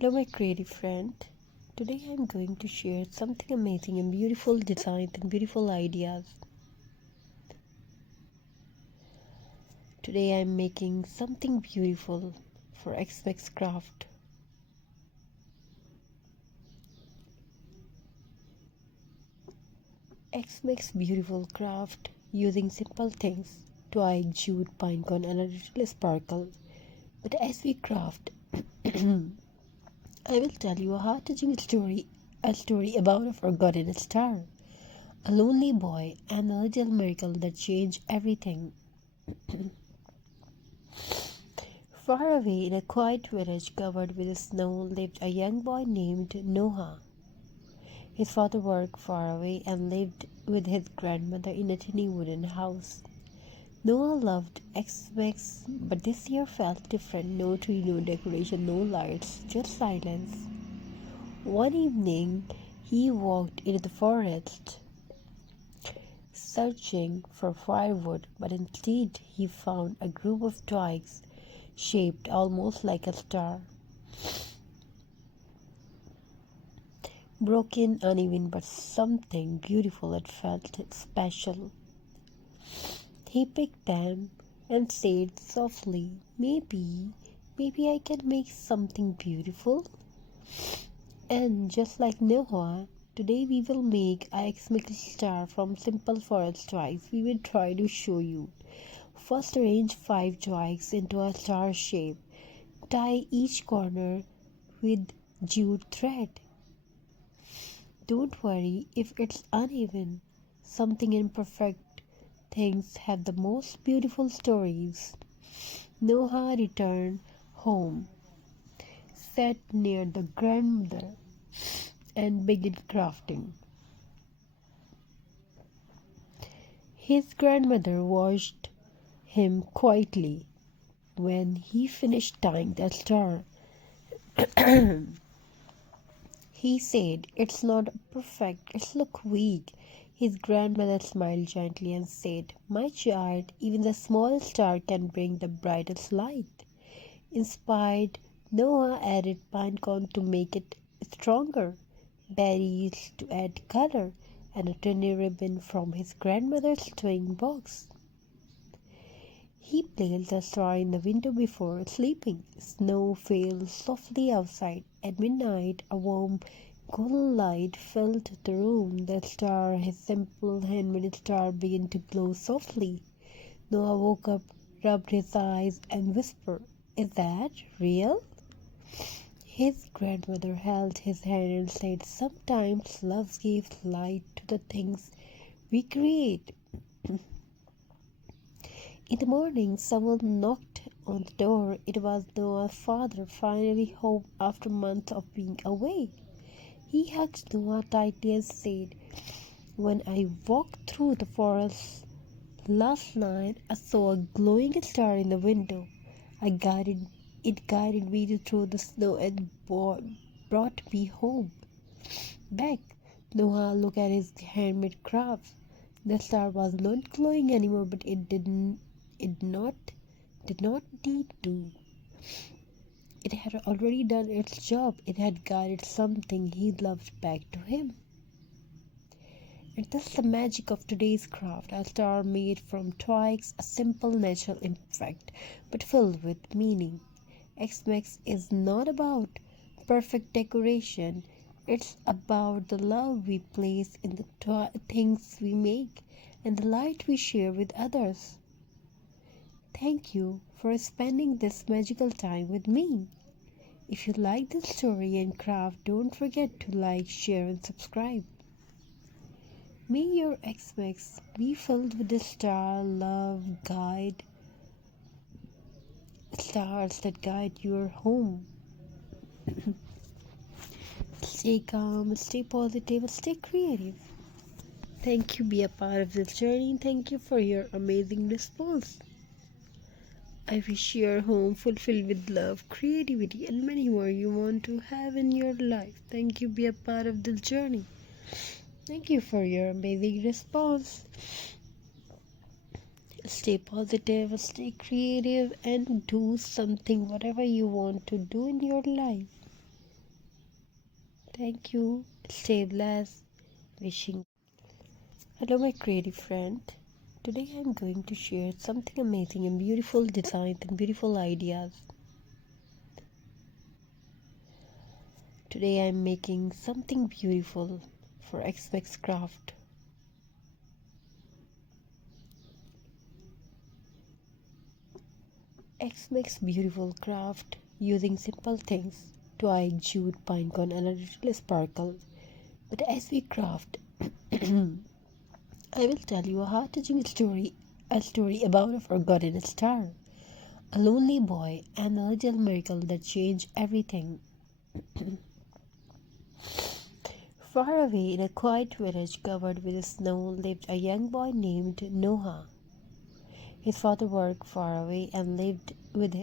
Hello, my creative friend. Today I'm going to share something amazing and beautiful designs and beautiful ideas. Today I'm making something beautiful for Xmax Craft. Xmax Beautiful Craft using simple things, twine, jute, pinecone and a little sparkle. But as we craft, I will tell you a heart-touching a story about a forgotten star, a lonely boy, and a little miracle that changed everything. Far away in a quiet village covered with snow lived a young boy named Noah. His father worked far away and lived with his grandmother in a tiny wooden house. Noah loved Xmas, but this year felt different. No tree, no decoration, no lights, just silence. One evening, he walked into the forest, searching for firewood, but instead he found a group of twigs shaped almost like a star. Broken, uneven, but something beautiful that felt special. He picked them and said softly, maybe I can make something beautiful. And just like Noah, today we will make a Xmas star from simple forest twigs. We will try to show you. First, arrange 5 twigs into a star shape. Tie each corner with jute thread. Don't worry if it's uneven. Something imperfect things have the most beautiful stories. Noah returned home, sat near the grandmother, and began crafting. His grandmother watched him quietly. When he finished tying the star, he said, "It's not perfect, it looks weak." His grandmother smiled gently and said, "My child, even the smallest star can bring the brightest light." Inspired, Noah added pinecone to make it stronger, berries to add color, and a tiny ribbon from his grandmother's sewing box. He placed the star in the window before sleeping. Snow fell softly outside. At midnight, a warm, golden light filled the room. The star, his simple handmade star, began to glow softly. Noah woke up, rubbed his eyes, and whispered, "Is that real?" His grandmother held his hand and said, "Sometimes love gives light to the things we create." In the morning, someone knocked on the door. It was Noah's father, finally home after months of being away. He hugged Noah tightly and said, "When I walked through the forest last night, I saw a glowing star in the window. It guided me through the snow and brought me home." Back, Noah looked at his handmade crafts. The star was not glowing anymore, but it not did not need to. It had already done its job. It had guided something he loved back to him. And that's the magic of today's craft, a star made from twigs, a simple, natural effect, but filled with meaning. Xmas is not about perfect decoration, it's about the love we place in the things we make and the light we share with others. Thank you for spending this magical time with me. If you like this story and craft, don't forget to like, share, and subscribe. May your Xmas be filled with the stars that guide your home. Stay calm, stay positive, stay creative. Thank you, be a part of this journey. Thank you for your amazing response. I wish your home fulfilled with love, creativity, and many more you want to have in your life. Thank you, be a part of this journey. Thank you for your amazing response. Stay positive, stay creative, and do something, whatever you want to do in your life. Thank you. Stay blessed. Wishing. Hello, my creative friend. Today I'm going to share something amazing and beautiful designs and beautiful ideas. Today I'm making something beautiful for Xmax Craft. X makes beautiful craft using simple things, twine, jute, pinecone, and a little sparkle. But as we craft, I will tell you a heart-touching story, a story about a forgotten star, a lonely boy, and a little miracle that changed everything. Far away in a quiet village covered with snow lived a young boy named Noah. His father worked far away and lived with